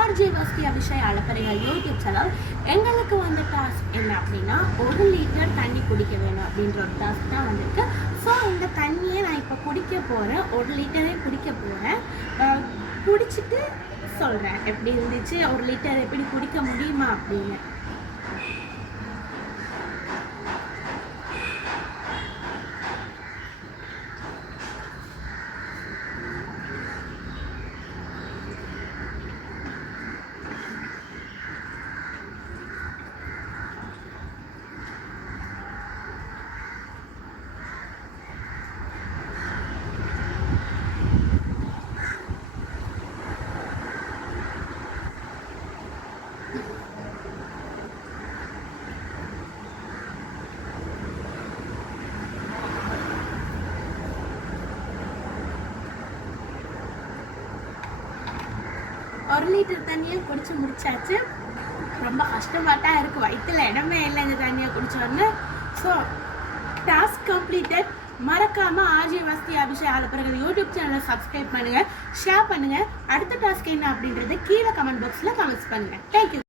RJ Vaski Abhishek அலப்பறைகள் YouTube channel. எங்களுக்கு வந்த டாஸ்க் என்ன அப்படின்னா 1 லிட்டர் தண்ணி குடிக்க வேணும் அப்படின்ற ஒரு டாஸ்க் தான் வந்திருக்கு. ஸோ இந்த தண்ணியை நான் இப்போ குடிக்க போகிறேன். 1 லிட்டரே குடிக்க போகிறேன். குடிச்சிட்டு சொல்கிறேன் எப்படி இருந்துச்சு, 1 லிட்டர் எப்படி குடிக்க முடியுமா அப்படின்னு. ஒரு லிட்டர் தண்ணியை குடிச்சு முடிச்சாச்சு. ரொம்ப கஷ்டமாக தான் இருக்குது, வயிற்றுல இடமே இல்லை இந்த தண்ணியை குடிச்சோன்னு. So task completed. மறக்காமல் ஆர்ஜே வாஸ்கி அபிஷேக் அலப்பறைகள் யூடியூப் சேனலை சப்ஸ்கிரைப் பண்ணுங்கள், ஷேர் பண்ணுங்கள். அடுத்த டாஸ்க் என்ன அப்படின்றத கீழே கமெண்ட் பாக்ஸில் கமெண்ட்ஸ் பண்ணுங்கள். தேங்க்யூ.